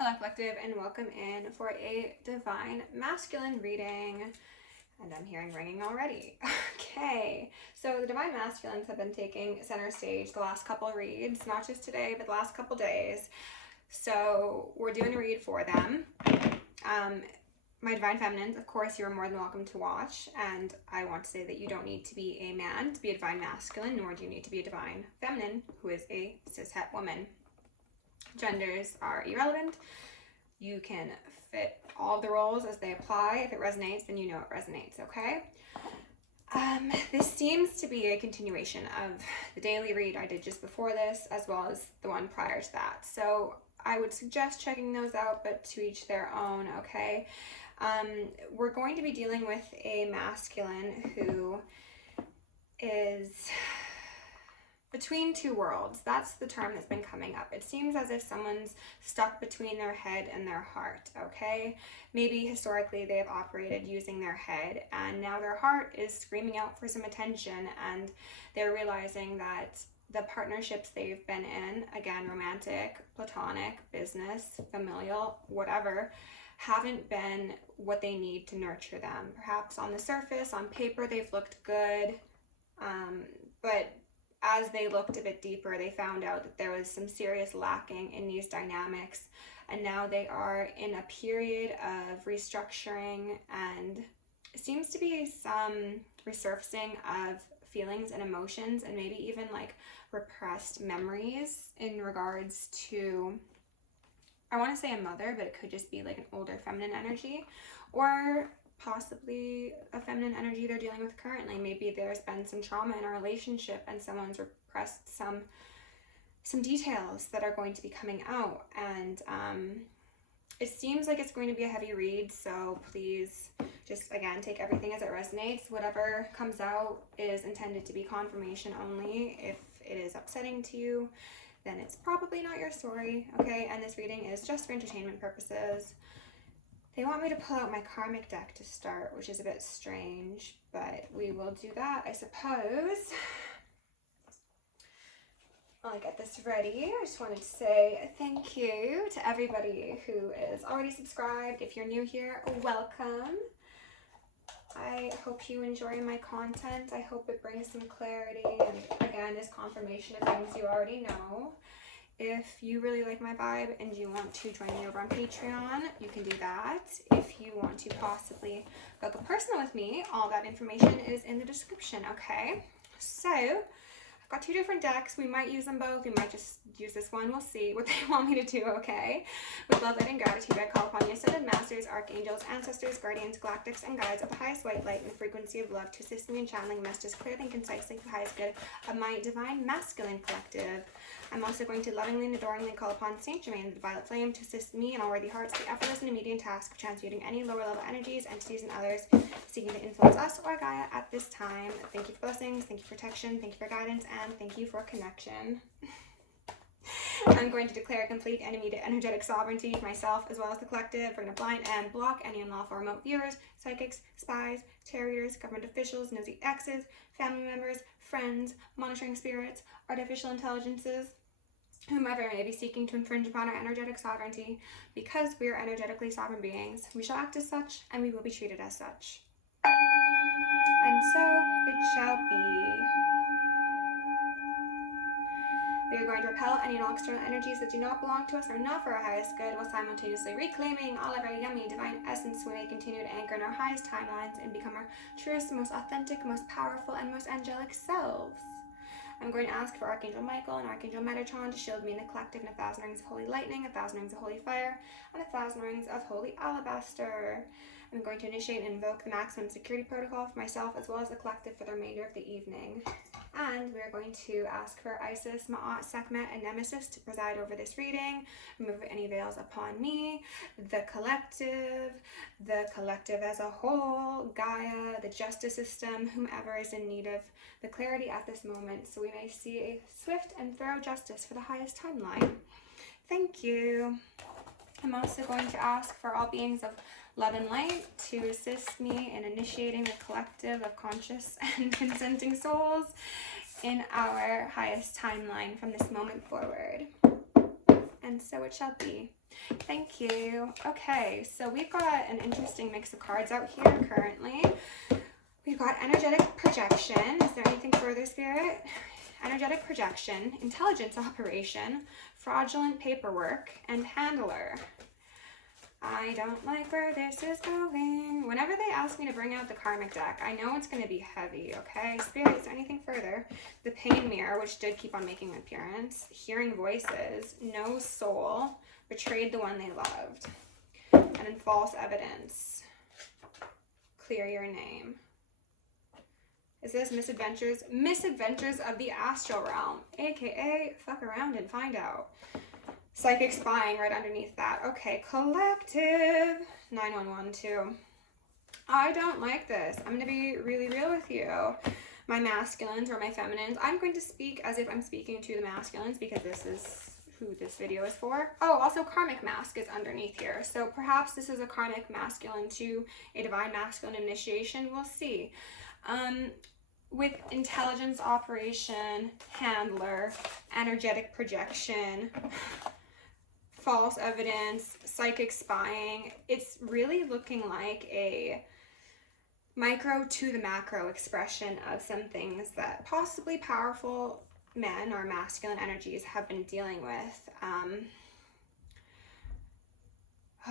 Hello Collective, and welcome in for a Divine Masculine reading. And I'm hearing ringing already. Okay, so the Divine Masculines have been taking center stage the last couple reads, not just today, but the last couple days. So we're doing a read for them. My Divine Feminines, of course, you're more than welcome to watch. And I want to say that you don't need to be a man to be a Divine Masculine, nor do you need to be a Divine Feminine who is a cishet woman. Genders are irrelevant. You can fit all the roles as they apply. If it resonates, then you know it resonates, okay? This seems to be a continuation of the daily read I did just before this, as well as the one prior to that. So I would suggest checking those out, but to each their own, okay? We're going to be dealing with a masculine who is between two worlds. That's the term that's been coming up. It seems as if someone's stuck between their head and their heart, okay? Maybe historically they have operated using their head, and now their heart is screaming out for some attention, and they're realizing that the partnerships they've been in, again, romantic, platonic, business, familial, whatever, haven't been what they need to nurture them. Perhaps on the surface, on paper, they've looked good, but as they looked a bit deeper, they found out that there was some serious lacking in these dynamics, and now they are in a period of restructuring, and it seems to be some resurfacing of feelings and emotions, and maybe even like repressed memories in regards to, I want to say a mother, but it could just be like an older feminine energy, or possibly a feminine energy they're dealing with currently. Maybe there's been some trauma in a relationship and someone's repressed some details that are going to be coming out, and it seems like it's going to be a heavy read, so please just, again, take everything as it resonates. Whatever comes out is intended to be confirmation only. If it is upsetting to you, then it's probably not your story, okay? And this reading is just for entertainment purposes. They want me to pull out my karmic deck to start, which is a bit strange, but we will do that, I suppose. While I get this ready, I just wanted to say thank you to everybody who is already subscribed. If you're new here, welcome. I hope you enjoy my content. I hope it brings some clarity and, again, is confirmation of things you already know. If you really like my vibe and you want to join me over on Patreon, you can do that. If you want to possibly book a personal with me, all that information is in the description, okay? So, I've got two different decks. We might use them both. We might just use this one. We'll see what they want me to do, okay? With love, light, and gratitude, I call upon the ascended masters, archangels, ancestors, guardians, galactics, and guides of the highest white light and the frequency of love to assist me in channeling messages clearly and concisely for the highest good of my Divine Masculine Collective. I'm also going to lovingly and adoringly call upon Saint Germain, the Violet Flame, to assist me and all worthy hearts the effortless and immediate task of transmuting any lower level energies, entities, and others seeking to influence us or Gaia at this time. Thank you for blessings, thank you for protection, thank you for guidance, and thank you for connection. I'm going to declare complete and immediate energetic sovereignty for myself as well as the collective. We're going to blind and block any unlawful remote viewers, psychics, spies, tarot readers, government officials, nosy exes, family members, friends, monitoring spirits, artificial intelligences, whomever may be seeking to infringe upon our energetic sovereignty. Because we are energetically sovereign beings, we shall act as such, and we will be treated as such. And so it shall be. We are going to repel any and all external energies that do not belong to us or are not for our highest good, while simultaneously reclaiming all of our yummy divine essence, so we may continue to anchor in our highest timelines and become our truest, most authentic, most powerful, and most angelic selves. I'm going to ask for Archangel Michael and Archangel Metatron to shield me in the collective in 1,000 rings of holy lightning, 1,000 rings of holy fire, and 1,000 rings of holy alabaster. I'm going to initiate and invoke the maximum security protocol for myself as well as the collective for the remainder of the evening. And we're going to ask for Isis, Ma'at, Sekhmet, and Nemesis to preside over this reading, remove any veils upon me, the collective as a whole, Gaia, the justice system, whomever is in need of the clarity at this moment, so we may see a swift and thorough justice for the highest timeline. Thank you. I'm also going to ask for all beings of love and light to assist me in initiating the collective of conscious and consenting souls in our highest timeline from this moment forward. and so it shall be. Thank you. Okay, so we've got an interesting mix of cards out here currently. We've got energetic projection. Is there anything further, Spirit? Energetic projection, intelligence operation, fraudulent paperwork, and handler. I don't like where this is going. Whenever they ask me to bring out the karmic deck, I know it's going to be heavy, okay? Spirit, is there anything further? The pain mirror, which did keep on making an appearance. Hearing voices. No soul. Betrayed the one they loved. And then false evidence. Clear your name. Is this misadventures? Misadventures of the astral realm, aka fuck around and find out. Psychic spying right underneath that. Okay, collective 9112. I don't like this. I'm going to be really real with you. My masculines or my feminines. I'm going to speak as if I'm speaking to the masculines because this is who this video is for. Oh, also karmic mask is underneath here. So perhaps this is a karmic masculine to a divine masculine initiation. We'll see. With intelligence operation, handler, energetic projection, false evidence, psychic spying, it's really looking like a micro to the macro expression of some things that possibly powerful men or masculine energies have been dealing with.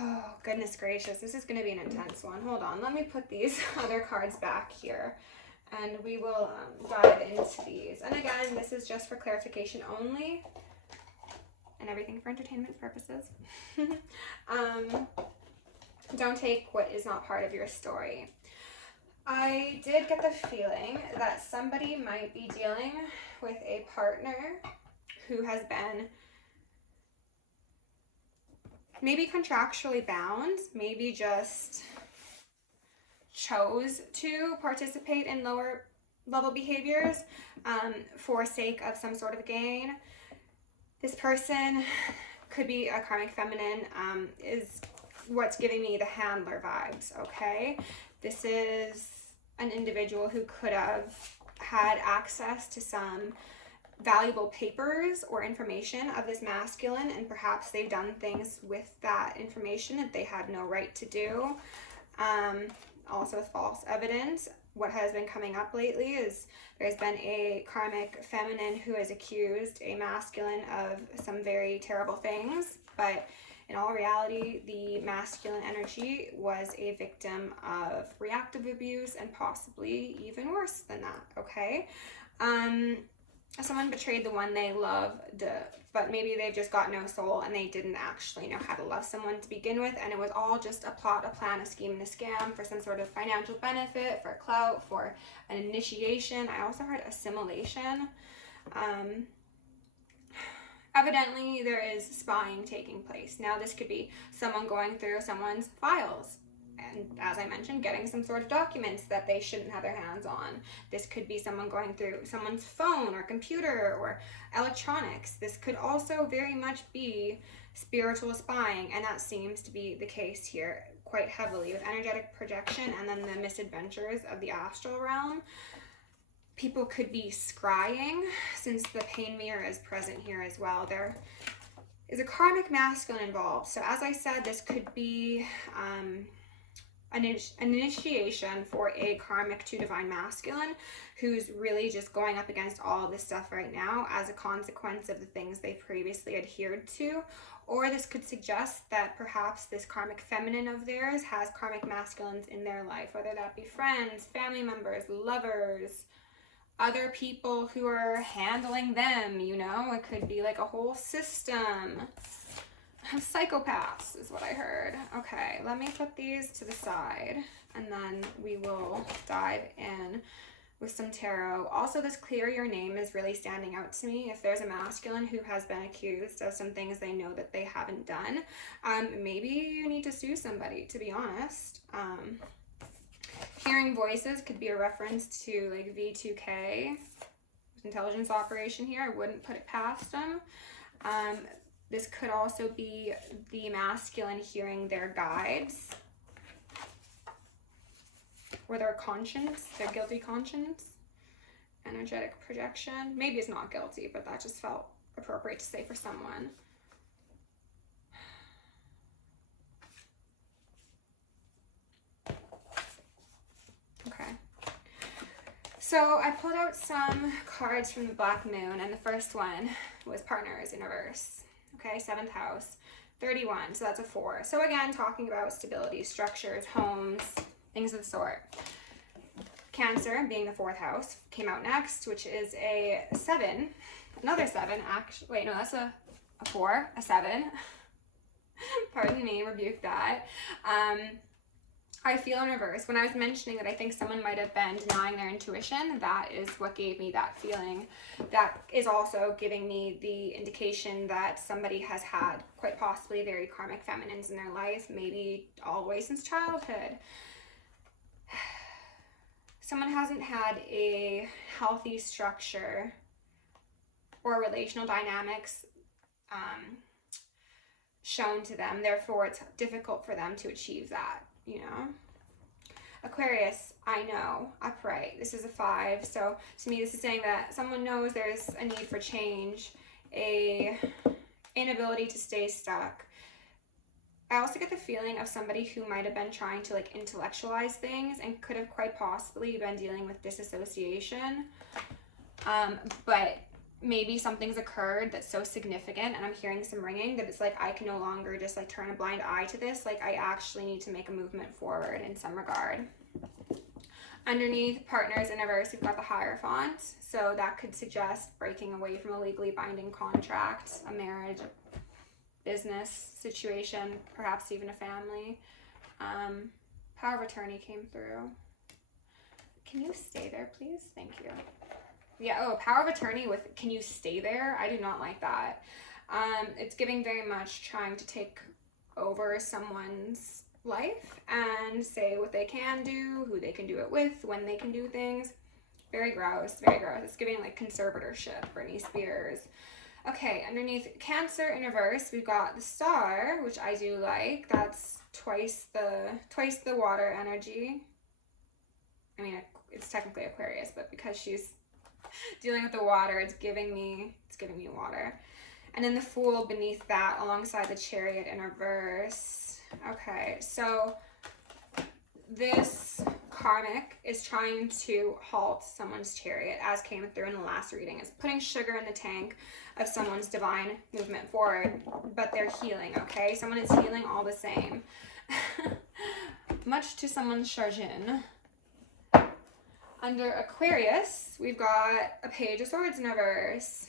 Oh, goodness gracious, this is going to be an intense one. Hold on, let me put these other cards back here. And we will dive into these. And again, this is just for clarification only. And everything for entertainment purposes. Don't take what is not part of your story. I did get the feeling that somebody might be dealing with a partner who has been maybe contractually bound, maybe just chose to participate in lower level behaviors for sake of some sort of gain. This person could be a karmic feminine, is what's giving me the handler vibes, okay? This is an individual who could have had access to some valuable papers or information of this masculine, and perhaps they've done things with that information that they had no right to do. Also with false evidence, what has been coming up lately is there's been a karmic feminine who has accused a masculine of some very terrible things, but in all reality, the masculine energy was a victim of reactive abuse and possibly even worse than that, okay? Someone betrayed the one they loved, but maybe they've just got no soul and they didn't actually know how to love someone to begin with, and it was all just a plot, a plan, a scheme, and a scam for some sort of financial benefit, for clout, for an initiation. I also heard assimilation. Evidently, there is spying taking place. Now, this could be someone going through someone's files, and as I mentioned, getting some sort of documents that they shouldn't have their hands on. This could be someone going through someone's phone or computer or electronics. This could also very much be spiritual spying, and that seems to be the case here quite heavily with energetic projection and then the misadventures of the astral realm. People could be scrying, since the pain mirror is present here as well. There is a karmic masculine involved. So as I said, this could be an initiation for a karmic to divine masculine who's really just going up against all this stuff right now as a consequence of the things they previously adhered to. Or this could suggest that perhaps this karmic feminine of theirs has karmic masculines in their life, whether that be friends, family members, lovers, other people who are handling them, you know? It could be like a whole system. Psychopaths is what I heard. Okay, let me put these to the side and then we will dive in with some tarot. Also, this clear your name is really standing out to me. If there's a masculine who has been accused of some things they know that they haven't done, maybe you need to sue somebody, to be honest. Hearing voices could be a reference to like V2K, intelligence operation here. I wouldn't put it past them. This could also be the masculine hearing their guides or their conscience, their guilty conscience. Energetic projection. Maybe it's not guilty, but that just felt appropriate to say for someone. So I pulled out some cards from the Black Moon, and the first one was partners in reverse. Okay, 7th house, 31, so that's a 4. So again, talking about stability, structures, homes, things of the sort. Cancer, being the 4th house, came out next, which is a 7. Another 7, actually. Wait, no, that's a 4, a 7. Pardon me, rebuke that. I feel in reverse. When I was mentioning that I think someone might have been denying their intuition, that is what gave me that feeling. That is also giving me the indication that somebody has had quite possibly very karmic feminines in their life, maybe all the way since childhood. Someone hasn't had a healthy structure or relational dynamics shown to them. Therefore, it's difficult for them to achieve that, you know? Aquarius, I know, upright. This is a 5. So to me, this is saying that someone knows there's a need for change, a inability to stay stuck. I also get the feeling of somebody who might have been trying to like intellectualize things and could have quite possibly been dealing with disassociation. But maybe something's occurred that's so significant, and I'm hearing some ringing, that it's like I can no longer just like turn a blind eye to this. Like I actually need to make a movement forward in some regard. Underneath partners in reverse, we've got the Hierophant. So that could suggest breaking away from a legally binding contract, a marriage, business situation, perhaps even a family. Power of Attorney came through. Can you stay there, please? Thank you. Yeah, oh, Power of Attorney with can you stay there? I do not like that. It's giving very much trying to take over someone's life and say what they can do, who they can do it with, when they can do things. Very gross, very gross. It's giving like conservatorship, Britney Spears. Okay, underneath Cancer in reverse, we've got the Star, which I do like. That's twice the water energy. I mean, it's technically Aquarius, but because she's dealing with the water, it's giving me water. And then the Fool beneath that, alongside the Chariot in reverse. Okay, so this karmic is trying to halt someone's chariot, as came through in the last reading. It's putting sugar in the tank of someone's divine movement forward, but they're healing, okay? Someone is healing all the same. Much to someone's chagrin. Under Aquarius, we've got a Page of Swords in reverse.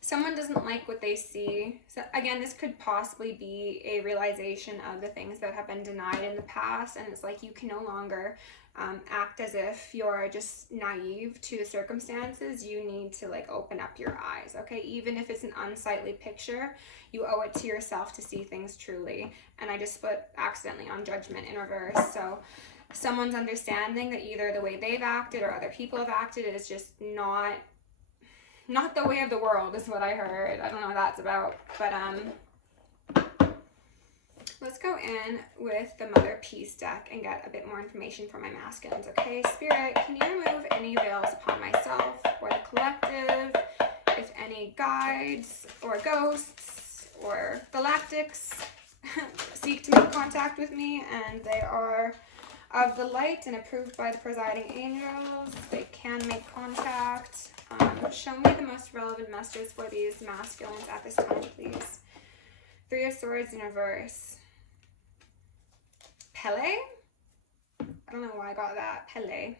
Someone doesn't like what they see. So again, this could possibly be a realization of the things that have been denied in the past, and it's like you can no longer act as if you're just naive to the circumstances. You need to like open up your eyes, okay? Even if it's an unsightly picture, you owe it to yourself to see things truly. And I just put accidentally on Judgment in reverse. So someone's understanding that either the way they've acted or other people have acted is just not the way of the world, is what I heard. I don't know what that's about, but let's go in with the Mother Peace deck and get a bit more information from my masculines, okay? Spirit, can you remove any veils upon myself or the collective? If any guides or ghosts or galactics seek to make contact with me and they are of the light and approved by the presiding angels, they can make contact. Show me the most relevant messages for these masculines at this time, please. 3 of Swords in reverse. Pele? I don't know why I got that. Pele.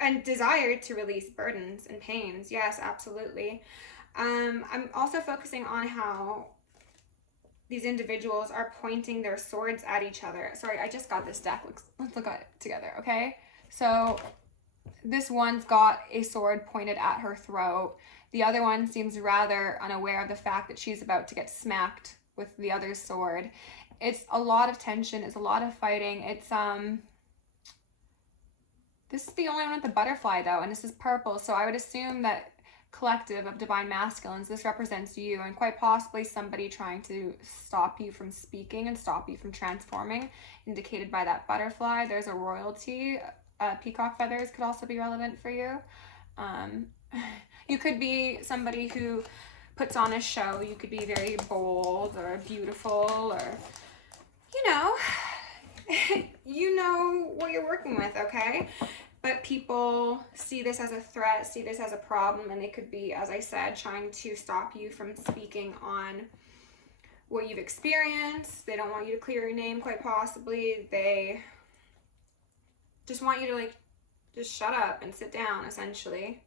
And desire to release burdens and pains. Yes, absolutely. I'm also focusing on how these individuals are pointing their swords at each other. Sorry, I just got this deck. Let's look at it together, okay? So this one's got a sword pointed at her throat. The other one seems rather unaware of the fact that she's about to get smacked with the other's sword. It's a lot of tension. It's a lot of fighting. It's, this is the only one with the butterfly though, and this is purple. So I would assume that collective of divine masculines, this represents you and quite possibly somebody trying to stop you from speaking and stop you from transforming, indicated by that butterfly. There's a royalty. Peacock feathers could also be relevant for you. You could be somebody who puts on a show. You could be very bold or beautiful, or, you know, you know what you're working with, okay? But people see this as a threat, see this as a problem, and they could be, as I said, trying to stop you from speaking on what you've experienced. They don't want you to clear your name, quite possibly. They just want you to like just shut up and sit down, essentially.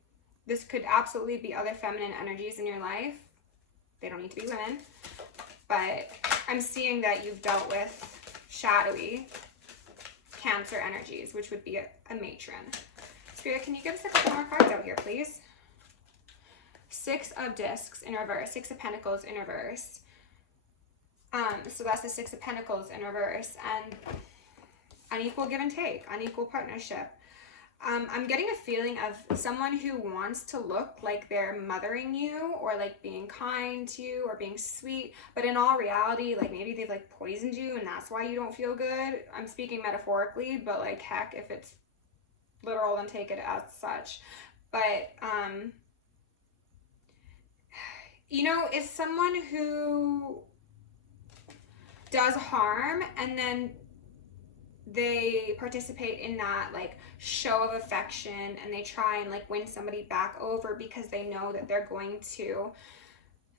This could absolutely be other feminine energies in your life. They don't need to be women. But I'm seeing that you've dealt with shadowy Cancer energies, which would be a matron. Spirit, can you give us a couple more cards out here, please? Six of Discs in reverse, Six of Pentacles in reverse. So that's the Six of Pentacles in reverse, and unequal give and take, unequal partnership. I'm getting a feeling of someone who wants to look like they're mothering you or like being kind to you or being sweet, but in all reality, like maybe they've like poisoned you and that's why you don't feel good. I'm speaking metaphorically, but like heck, if it's literal, then take it as such. But you know, it's someone who does harm and then they participate in that like show of affection, and they try and like win somebody back over because they know that they're going to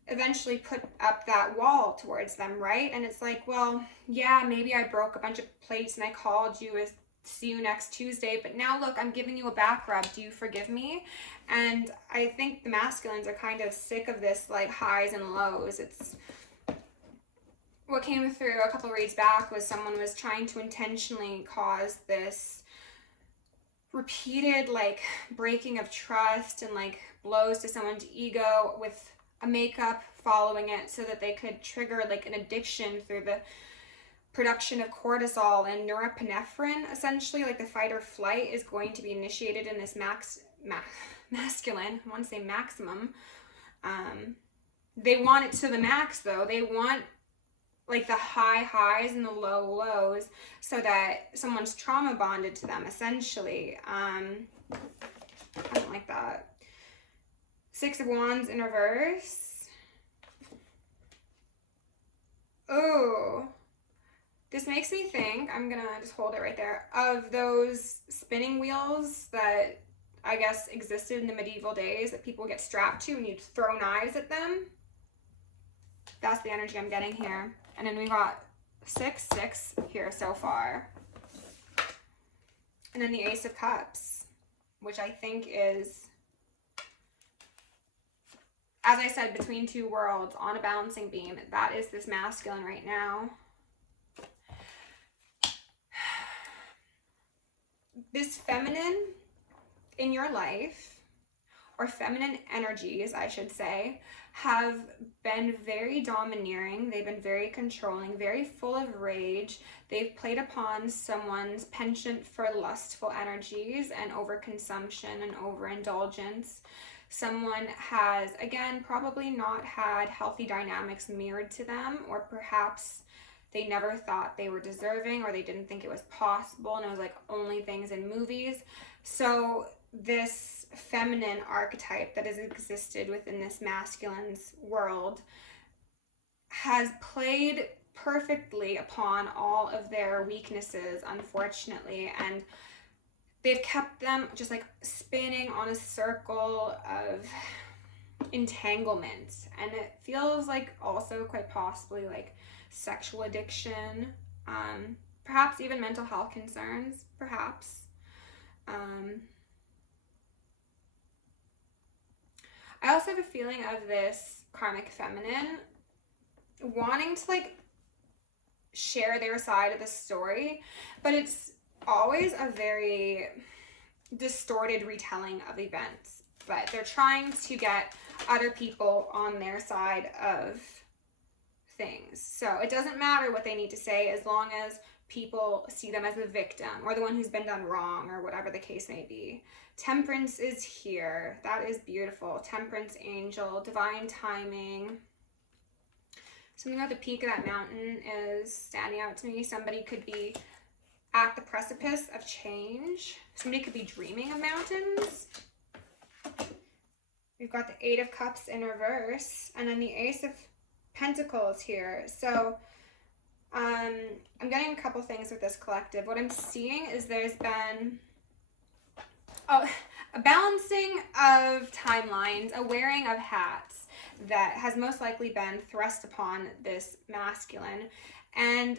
eventually put up that wall towards them, right? And it's like, well, yeah, maybe I broke a bunch of plates and I called you as see you next Tuesday, but now look, I'm giving you a back rub. Do you forgive me? And I think the masculines are kind of sick of this like highs and lows. It's what came through a couple reads back was someone was trying to intentionally cause this repeated like breaking of trust and like blows to someone's ego with a makeup following it so that they could trigger like an addiction through the production of cortisol and norepinephrine. Essentially, like the fight or flight is going to be initiated in this masculine, I want to say maximum. They want it to the max though. They want like the high highs and the low lows so that someone's trauma bonded to them, essentially. I don't like that. Six of Wands in reverse. Oh, this makes me think, I'm gonna just hold it right there, of those spinning wheels that I guess existed in the medieval days that people get strapped to and you'd throw knives at them. That's the energy I'm getting here. And then we got 6 here so far. And then the Ace of Cups, which I think is, as I said, between two worlds, on a balancing beam. That is this masculine right now. This feminine in your life, or feminine energies, I should say, have been very domineering. They've been very controlling, very full of rage. They've played upon someone's penchant for lustful energies and overconsumption and overindulgence. Someone has, again, probably not had healthy dynamics mirrored to them, or perhaps they never thought they were deserving, or they didn't think it was possible, and it was like only things in movies. So this feminine archetype that has existed within this masculine's world has played perfectly upon all of their weaknesses, unfortunately, and they've kept them just like spinning on a circle of entanglement. And it feels like also quite possibly like sexual addiction, perhaps even mental health concerns, perhaps. I also have a feeling of this karmic feminine wanting to like share their side of the story, but it's always a very distorted retelling of events. But they're trying to get other people on their side of things. So it doesn't matter what they need to say as long as people see them as the victim or the one who's been done wrong or whatever the case may be. Temperance is here. That is beautiful. Temperance angel, divine timing. Something about the peak of that mountain is standing out to me. Somebody could be at the precipice of change. Somebody could be dreaming of mountains. We've got the Eight of Cups in reverse, and then the Ace of Pentacles here. So I'm getting a couple things with this collective. What I'm seeing is there's been a balancing of timelines, a wearing of hats that has most likely been thrust upon this masculine. And,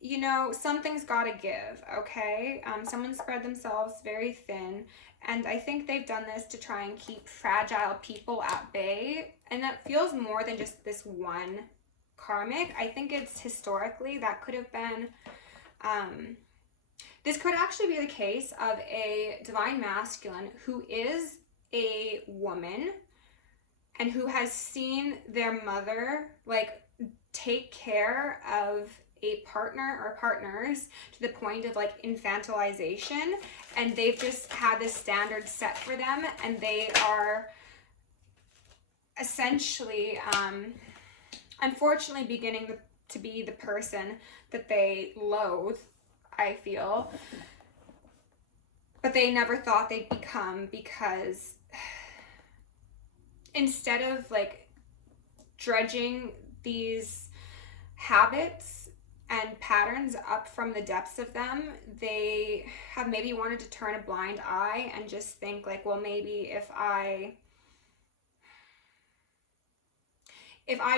you know, something's got to give, okay? Someone spread themselves very thin. And I think they've done this to try and keep fragile people at bay. And that feels more than just this one karmic. I think it's historically that could have been, this could actually be the case of a divine masculine who is a woman and who has seen their mother like take care of a partner or partners to the point of like infantilization, and they've just had this standard set for them, and they are essentially unfortunately beginning to be the person that they loathe, I feel, but they never thought they'd become, because instead of like dredging these habits and patterns up from the depths of them, they have maybe wanted to turn a blind eye and just think like, well, maybe if I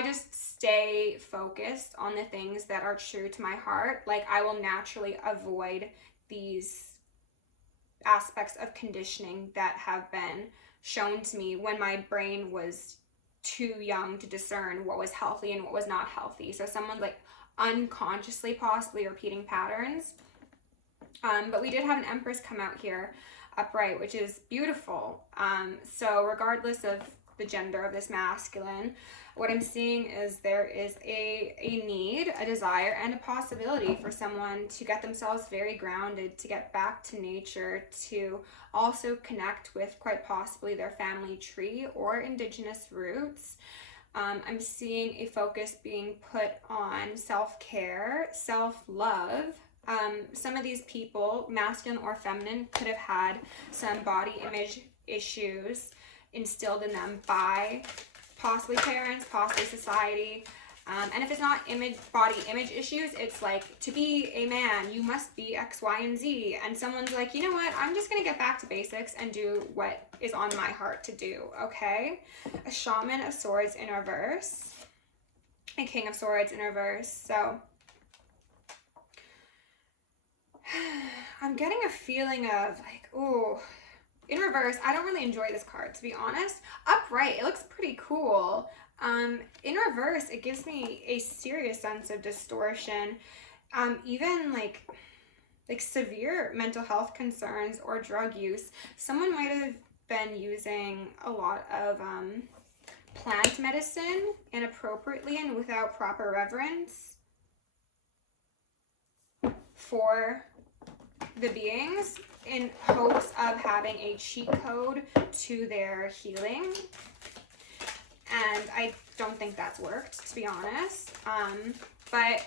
just stay focused on the things that are true to my heart, like I will naturally avoid these aspects of conditioning that have been shown to me when my brain was too young to discern what was healthy and what was not healthy. So someone's like unconsciously possibly repeating patterns. But we did have an Empress come out here upright, which is beautiful. So regardless of the gender of this masculine, what I'm seeing is there is a need, a desire, and a possibility for someone to get themselves very grounded, to get back to nature, to also connect with quite possibly their family tree or indigenous roots. I'm seeing a focus being put on self-care, self-love. Some of these people, masculine or feminine, could have had some body image issues instilled in them by possibly parents, possibly society. And if it's not body image issues, it's like, to be a man, you must be X, Y, and Z. And someone's like, you know what? I'm just going to get back to basics and do what is on my heart to do, okay? A Shaman of Swords in reverse. A King of Swords in reverse. So I'm getting a feeling of like, ooh, in reverse, I don't really enjoy this card, to be honest. Upright, it looks pretty cool. In reverse, it gives me a serious sense of distortion. Even like severe mental health concerns or drug use. Someone might have been using a lot of plant medicine inappropriately and without proper reverence for the beings, in hopes of having a cheat code to their healing. And I don't think that's worked, to be honest. But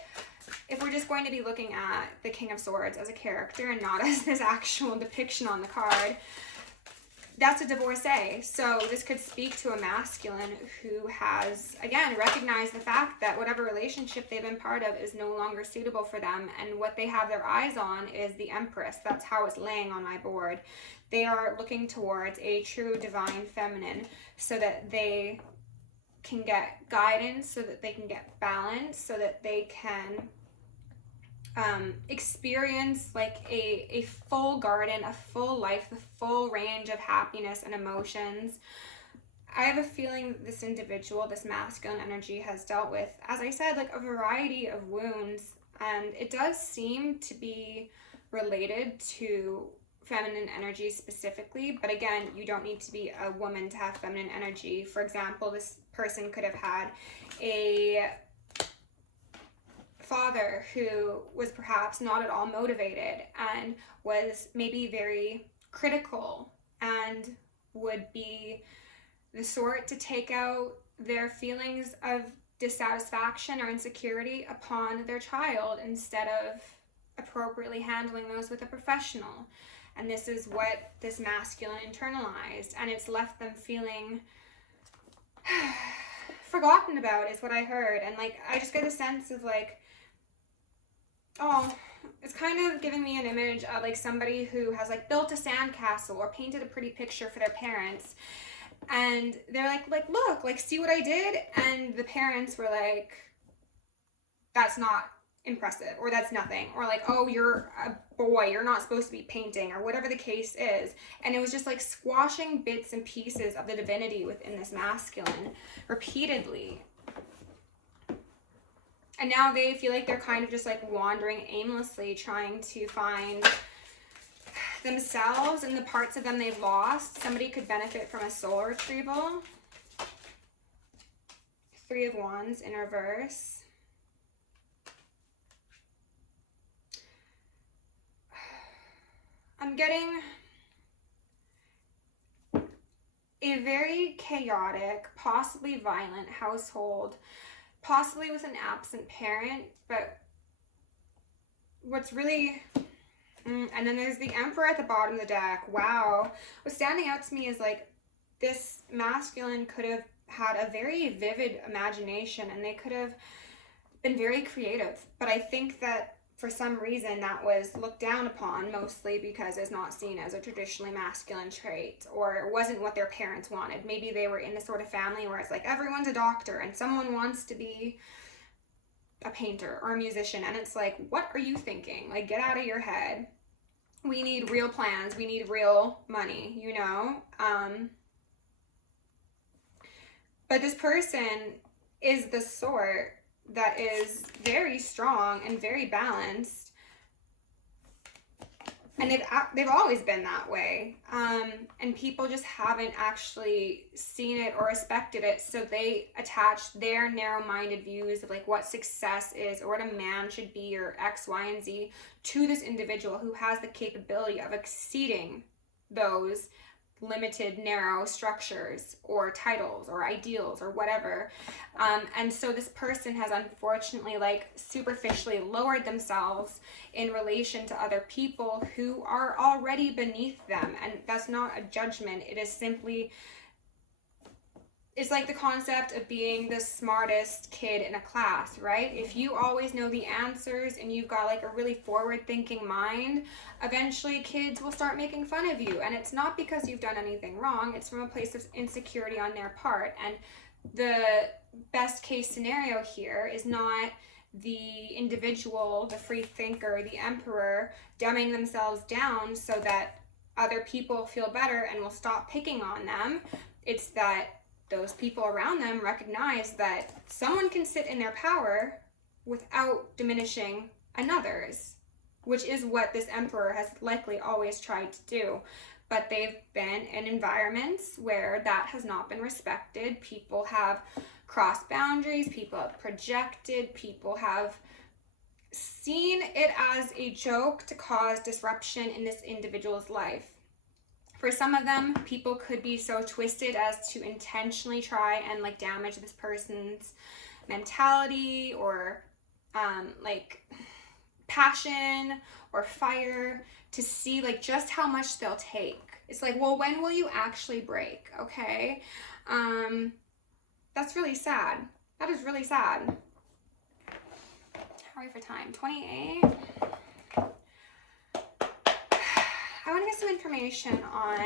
if we're just going to be looking at the King of Swords as a character and not as this actual depiction on the card, that's a divorcee. So this could speak to a masculine who has, again, recognized the fact that whatever relationship they've been part of is no longer suitable for them, and what they have their eyes on is the Empress. That's how it's laying on my board. They are looking towards a true divine feminine so that they can get guidance, so that they can get balance, so that they can experience like a full garden, a full life, the full range of happiness and emotions. I have a feeling this individual, this masculine energy, has dealt with, as I said, like a variety of wounds, and it does seem to be related to feminine energy specifically, but again, you don't need to be a woman to have feminine energy. For example, this person could have had a father who was perhaps not at all motivated and was maybe very critical and would be the sort to take out their feelings of dissatisfaction or insecurity upon their child instead of appropriately handling those with a professional. And this is what this masculine internalized, and it's left them feeling forgotten about, is what I heard. And like, I just get a sense of like, oh, it's kind of giving me an image of like somebody who has like built a sandcastle or painted a pretty picture for their parents, and they're like look, like see what I did, and the parents were like, that's not impressive, or that's nothing, or like, oh, you're a boy, you're not supposed to be painting, or whatever the case is. And it was just like squashing bits and pieces of the divinity within this masculine repeatedly. And now they feel like they're kind of just like wandering aimlessly, trying to find themselves and the parts of them they've lost. Somebody could benefit from a soul retrieval. 3 of Wands in reverse. I'm getting a very chaotic, possibly violent household, possibly with an absent parent, but what's really, and then there's the Emperor at the bottom of the deck. Wow. What's standing out to me is like this masculine could have had a very vivid imagination and they could have been very creative, but I think that for some reason that was looked down upon, mostly because it's not seen as a traditionally masculine trait, or it wasn't what their parents wanted. Maybe they were in the sort of family where it's like everyone's a doctor and someone wants to be a painter or a musician, and it's like, what are you thinking? Like, get out of your head. We need real plans, we need real money, you know? But this person is the sort that is very strong and very balanced, and they've always been that way, and people just haven't actually seen it or respected it, so they attach their narrow-minded views of like what success is or what a man should be or X, Y, and Z to this individual who has the capability of exceeding those limited, narrow structures or titles or ideals or whatever. And so this person has unfortunately like superficially lowered themselves in relation to other people who are already beneath them. And that's not a judgment. It is simply, it's like the concept of being the smartest kid in a class, right? If you always know the answers and you've got like a really forward-thinking mind, eventually kids will start making fun of you. And it's not because you've done anything wrong. It's from a place of insecurity on their part. And the best case scenario here is not the individual, the free thinker, the emperor, dumbing themselves down so that other people feel better and will stop picking on them. It's that those people around them recognize that someone can sit in their power without diminishing another's, which is what this emperor has likely always tried to do. But they've been in environments where that has not been respected. People have crossed boundaries, people have projected, people have seen it as a joke to cause disruption in this individual's life. For some of them, people could be so twisted as to intentionally try and like damage this person's mentality or like passion or fire to see like just how much they'll take. It's like, well, when will you actually break? Okay. That's really sad. That is really sad. How are we for time? 28. I want to get some information on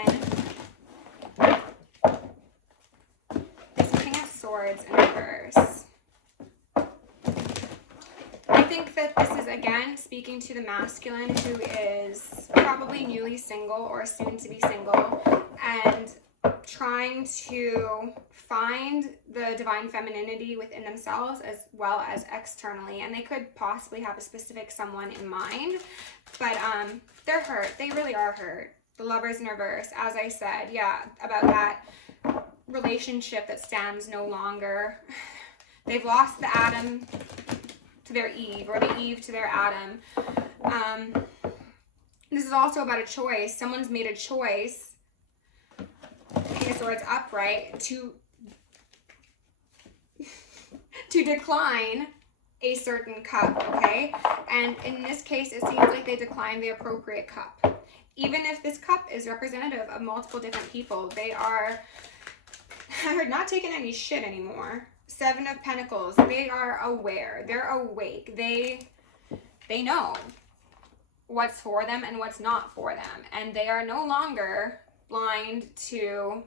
this King of Swords in reverse. I think that this is, again, speaking to the masculine who is probably newly single or soon to be single and trying to find the divine femininity within themselves as well as externally. And they could possibly have a specific someone in mind, but they're hurt. They really are hurt. The Lovers in reverse, as I said, yeah, about that relationship that stands no longer. They've lost the Adam to their Eve, or the Eve to their Adam. This is also about a choice. Someone's made a choice, King of Swords upright, to decline a certain cup, okay? And in this case, it seems like they declined the appropriate cup. Even if this cup is representative of multiple different people, they are not taking any shit anymore. 7 of Pentacles, they are aware, they're awake, they they know what's for them and what's not for them. And they are no longer blind to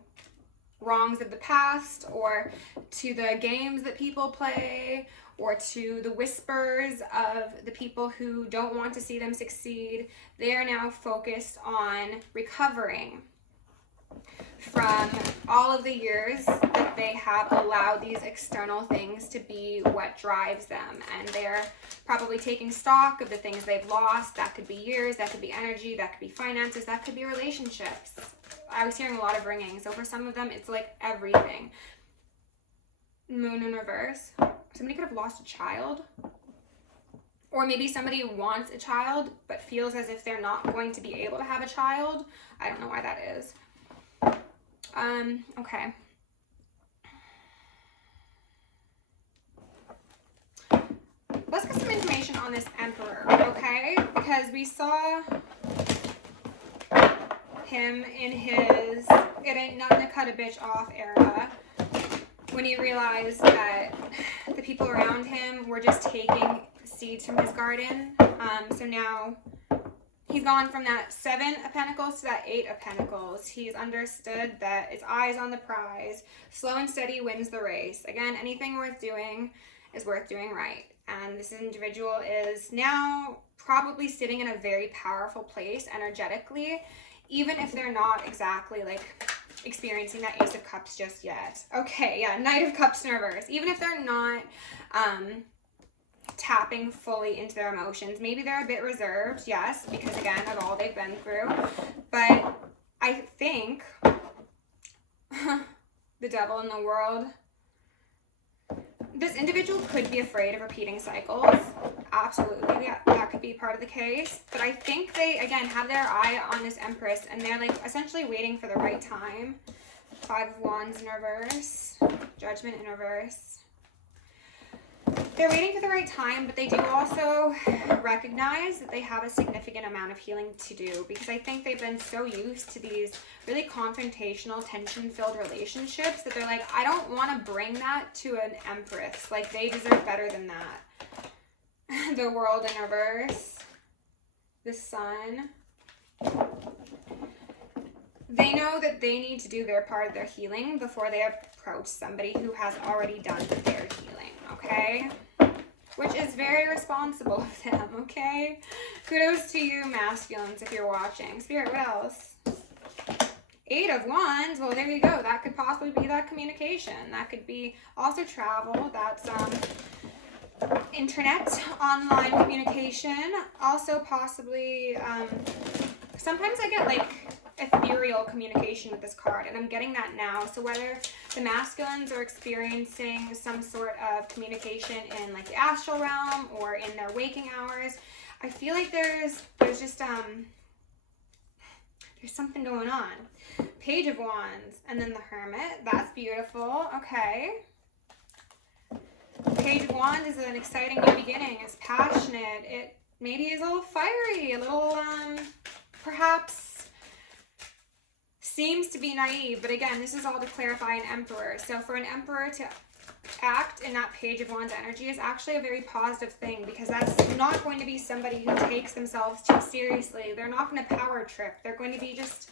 wrongs of the past, or to the games that people play, or to the whispers of the people who don't want to see them succeed. They are now focused on recovering from all of the years that they have allowed these external things to be what drives them. And they're probably taking stock of the things they've lost. That could be years, that could be energy, that could be finances, that could be relationships. I was hearing a lot of ringing, so for some of them, it's like everything. Moon in reverse. Somebody could have lost a child. Or maybe somebody wants a child, but feels as if they're not going to be able to have a child. I don't know why that is. Okay. Let's get some information on this Emperor, okay? Because we saw him in his "it ain't nothing to cut a bitch off" era, when he realized that the people around him were just taking seeds from his garden. So now he's gone from that 7 of Pentacles to that 8 of Pentacles. He's understood that it's eyes on the prize. Slow and steady wins the race. Again, anything worth doing is worth doing right. And this individual is now probably sitting in a very powerful place energetically, even if they're not exactly like experiencing that Ace of Cups just yet. Okay, yeah, Knight of Cups in reverse. Even if they're not tapping fully into their emotions, maybe they're a bit reserved, yes, because again, of all they've been through. But I think the devil in the world, this individual could be afraid of repeating cycles. Absolutely, that could be part of the case. But I think they, again, have their eye on this Empress, and they're like essentially waiting for the right time. 5 of Wands in reverse. Judgment in reverse. They're waiting for the right time, but they do also recognize that they have a significant amount of healing to do, because I think they've been so used to these really confrontational, tension-filled relationships that they're like, I don't want to bring that to an Empress. Like, they deserve better than that. The World in reverse. The Sun. They know that they need to do their part of their healing before they approach somebody who has already done their healing, okay? Which is very responsible of them, okay? Kudos to you, masculines, if you're watching. Spirit, what else? 8 of Wands. Well, there you go. That could possibly be that communication. That could be also travel. That's internet, online communication. Also possibly, sometimes I get like ethereal communication with this card, and I'm getting that now. So whether the masculines are experiencing some sort of communication in like the astral realm or in their waking hours, I feel like there's just there's something going on. Page of Wands, and then the Hermit. That's beautiful. Okay. Page of Wands is an exciting new beginning. It's passionate. It maybe is a little fiery, a little perhaps seems to be naive, but again, this is all to clarify an Emperor. So for an Emperor to act in that Page of Wands energy is actually a very positive thing, because that's not going to be somebody who takes themselves too seriously. They're not going to power trip. They're going to be just,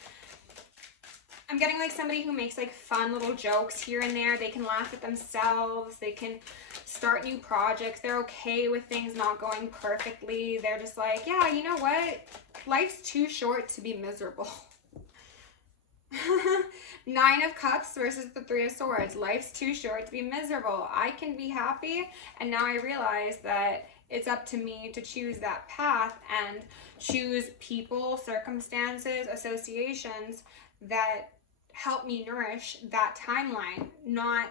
I'm getting like somebody who makes like fun little jokes here and there. They can laugh at themselves. They can start new projects. They're okay with things not going perfectly. They're just like, yeah, you know what? Life's too short to be miserable. 9 of Cups versus the 3 of Swords. Life's too short to be miserable. I can be happy, and now I realize that it's up to me to choose that path and choose people, circumstances, associations that help me nourish that timeline, not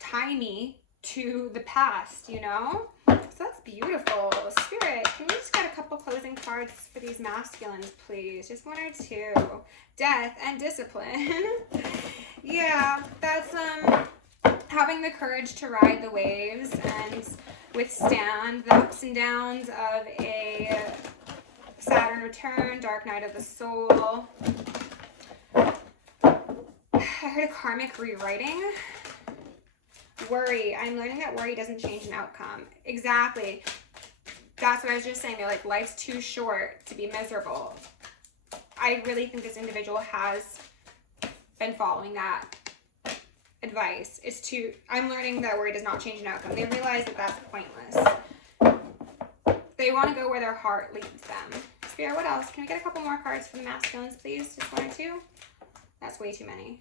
tie me to the past, you know? So that's beautiful. Spirit, can we just get a couple closing cards for these masculines, please? Just 1 or 2. Death and discipline. Yeah, that's having the courage to ride the waves and withstand the ups and downs of a Saturn return, dark night of the soul. I heard a karmic rewriting. Worry. I'm learning that worry doesn't change an outcome. Exactly. That's what I was just saying. They're like, life's too short to be miserable. I really think this individual has been following that advice. I'm learning that worry does not change an outcome. They realize that that's pointless. They want to go where their heart leads them. Spirit, what else? Can we get a couple more cards for the masculines, please? Just 1 or 2? That's way too many.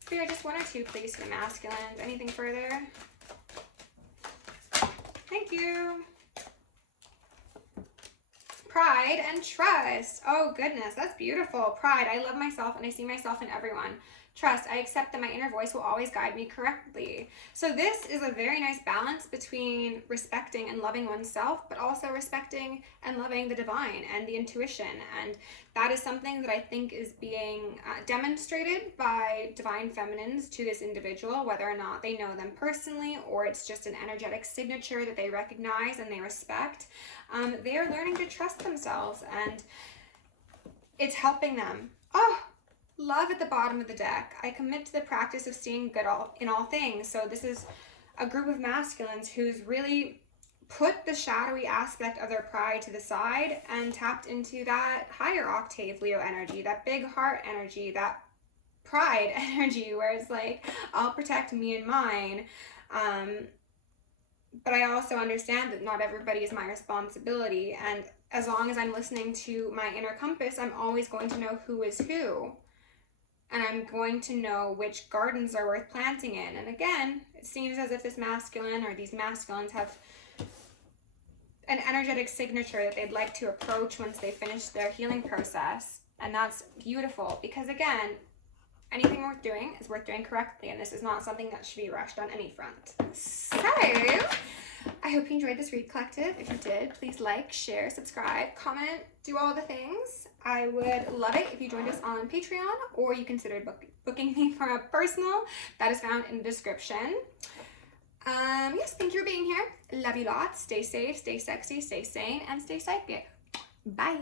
Spirit, just 1 or 2, please, for the masculines. Anything further? Thank you. Pride and trust. Oh goodness, that's beautiful. Pride. I love myself and I see myself in everyone. Trust. I accept that my inner voice will always guide me correctly. So this is a very nice balance between respecting and loving oneself, but also respecting and loving the divine and the intuition. And that is something that I think is being demonstrated by divine feminines to this individual, whether or not they know them personally or it's just an energetic signature that they recognize and they respect. They are learning to trust themselves and it's helping them. Oh, love at the bottom of the deck. I commit to the practice of seeing good in all things. So this is a group of masculines who's really put the shadowy aspect of their pride to the side and tapped into that higher octave Leo energy, that big heart energy, that pride energy where it's like, I'll protect me and mine. But I also understand that not everybody is my responsibility. And as long as I'm listening to my inner compass, I'm always going to know who is who. And I'm going to know which gardens are worth planting in. And again, it seems as if this masculine or these masculines have an energetic signature that they'd like to approach once they finish their healing process. And that's beautiful because again, anything worth doing is worth doing correctly. And this is not something that should be rushed on any front. So I hope you enjoyed this read, collective. If you did, please like, share, subscribe, comment, do all the things. I would love it if you joined us on Patreon or you considered booking me for a personal. That is found in the description. Yes, thank you for being here. Love you lots. Stay safe, stay sexy, stay sane, and stay psychic. Bye.